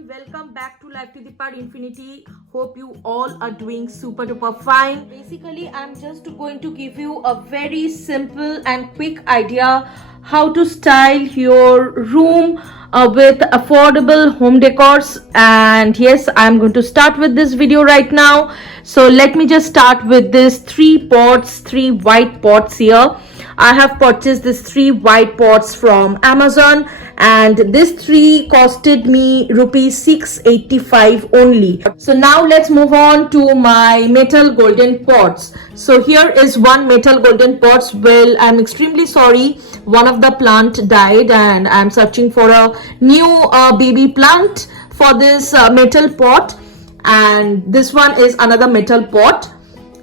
everyone, welcome back to Life to the Power Infinity. Hope you all are doing super duper fine. Basically, I'm just going to give you a very simple and quick idea how to style your room with affordable home decors. And yes, I'm going to start with this video right now. So let me just start with this three white pots here. I have purchased these three white pots from Amazon, and this three costed me rupees 685 only. So now let's move on to my metal golden pots. So here is one metal golden pots. Well, I'm extremely sorry, one of the plant died and I'm searching for a new baby plant for this metal pot, and this one is another metal pot.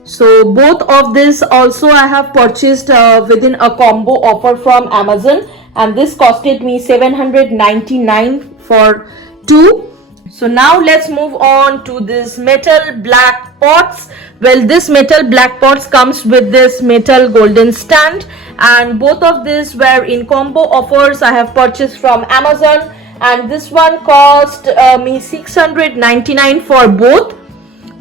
So both of this also I have purchased within a combo offer from Amazon, and this costed me 799 for two. So now let's move on to this metal black pots. Well, this metal black pots comes with this metal golden stand, and both of these were in combo offers I have purchased from Amazon, and this one cost me 699 for both,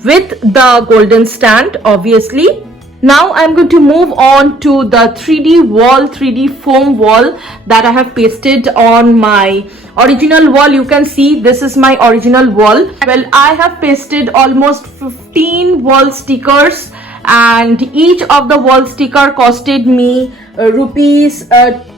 with the golden stand obviously. Now I'm going to move on to the 3D foam wall that I have pasted on my original wall. You can see this is my original wall. Well, I have pasted almost 15 wall stickers, and each of the wall sticker costed me rupees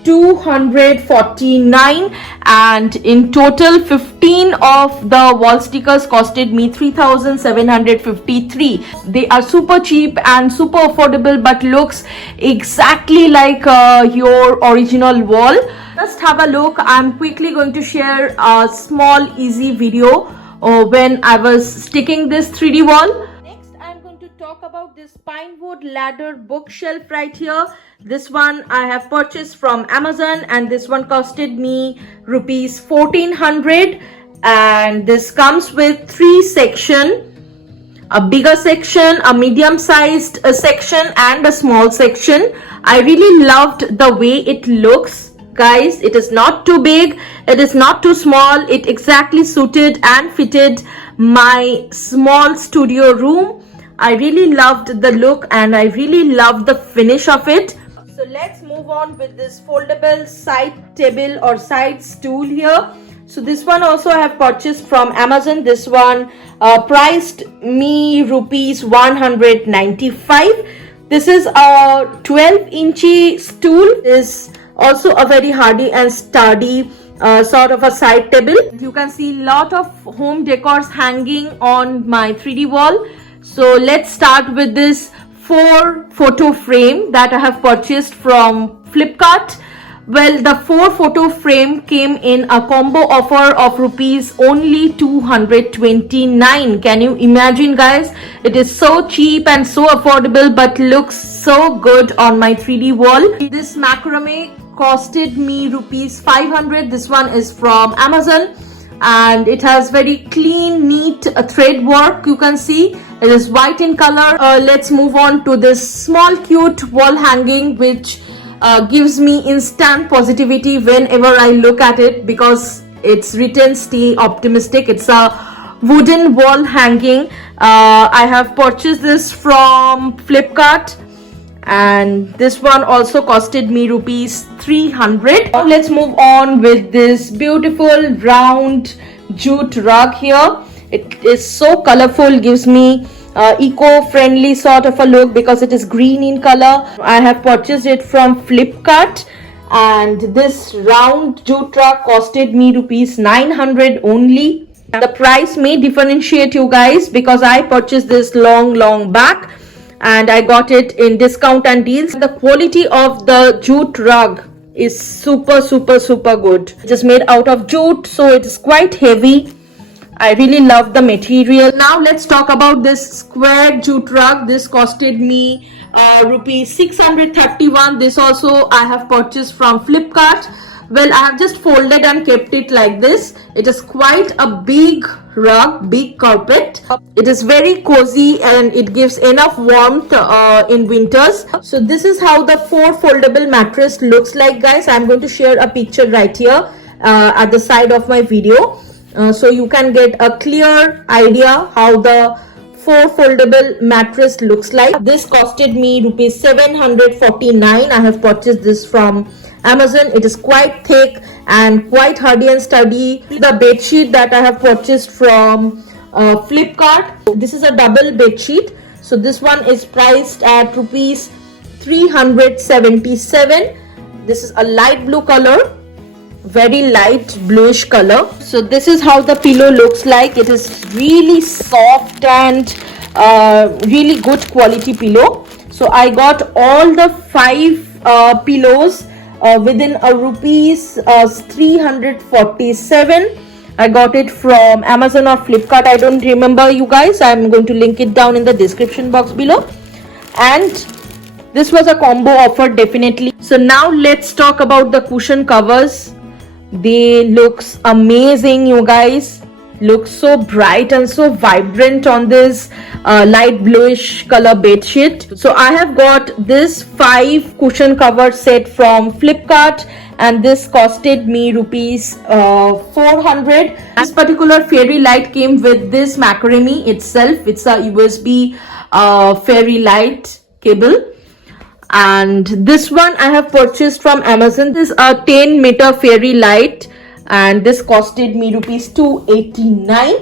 249, and in total 15 of the wall stickers costed me 3753. They are super cheap and super affordable, but looks exactly like your original wall. Just have a look. I'm quickly going to share a small easy video when I was sticking this 3D wall. Talk about this pine wood ladder bookshelf right here. This one I have purchased from Amazon, and this one costed me rupees 1400, and this comes with three sections: a bigger section, a medium sized section, and a small section. I really loved the way it looks, guys. It is not too big, it is not too small. It exactly suited and fitted my small studio room. I really loved the look and I really loved the finish of it. So let's move on with this foldable side table or side stool here. So this one also I have purchased from Amazon. This one priced me rupees 195. This is a 12-inch stool. It is also a very hardy and sturdy sort of a side table. You can see a lot of home decors hanging on my 3D wall. So let's start with this 4 photo frame that I have purchased from Flipkart. Well, the 4 photo frame came in a combo offer of rupees only 229. Can you imagine, guys? It is so cheap and so affordable, but looks so good on my 3D wall. This macrame costed me rupees 500. This one is from Amazon, and it has very clean, neat thread work. You can see it is white in color. Let's move on to this small cute wall hanging, which gives me instant positivity whenever I look at it, because it's written stay optimistic. It's a wooden wall hanging. I have purchased this from Flipkart, and this one also costed me rupees 300. Now let's move on with this beautiful round jute rug here. It is so colorful, gives me eco-friendly sort of a look because it is green in color. I have purchased it from Flipkart, and this round jute rug costed me rupees 900 only. The price may differentiate you guys because I purchased this long back and I got it in discount and deals. The quality of the jute rug is super good. It is made out of jute, so it is quite heavy. I really love the material. Now let's talk about this square jute rug. This costed me rupees 631. This also I have purchased from Flipkart. Well, I have just folded and kept it like this. It is quite a big rug, big carpet. It is very cozy and it gives enough warmth in winters. So this is how the 4 foldable mattress looks like, guys. I'm going to share a picture right here at the side of my video. so you can get a clear idea how the 4 foldable mattress looks like. This costed me rupees 749. I have purchased this from Amazon. It is quite thick and quite hardy and sturdy. The bed sheet that I have purchased from Flipkart. This is a double bed sheet. So this one is priced at rupees 377. This is a light blue color, very light bluish color. So this is how the pillow looks like. It is really soft and really good quality pillow. So I got all the 5 pillows within a rupees 347. I got it from Amazon or Flipkart. I don't remember, you guys. I'm going to link it down in the description box below. And this was a combo offer, definitely. So now let's talk about the cushion covers. They looks amazing, you guys. Looks so bright and so vibrant on this light bluish color bed sheet. So I have got this 5 cushion cover set from Flipkart, and this costed me rupees 400. This particular fairy light came with this macrame itself. It's a USB fairy light cable. And this one I have purchased from Amazon. This is a 10-meter fairy light, and this costed me rupees 289.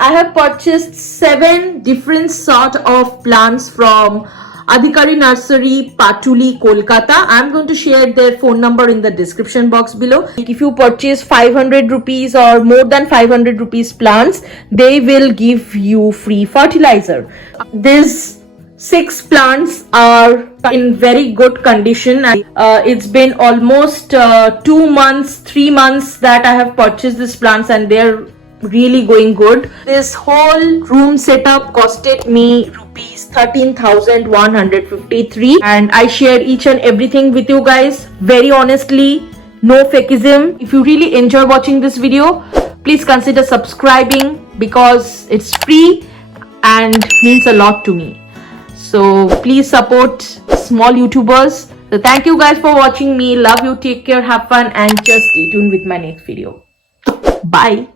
I have purchased 7 different sort of plants from Adhikari Nursery, Patuli, Kolkata. I'm going to share their phone number in the description box below. If you purchase 500 rupees or more than 500 rupees plants, they will give you free fertilizer. These 6 plants are in very good condition. It's been almost 2 months, 3 months that I have purchased these plants, and they're really going good. This whole room setup costed me rupees 13,153, and I share each and everything with you guys very honestly, no fakeism. If you really enjoy watching this video, please consider subscribing because it's free and means a lot to me. So please support small YouTubers. So thank you guys for watching me. Love you, take care, have fun, and just stay tuned with my next video. Bye.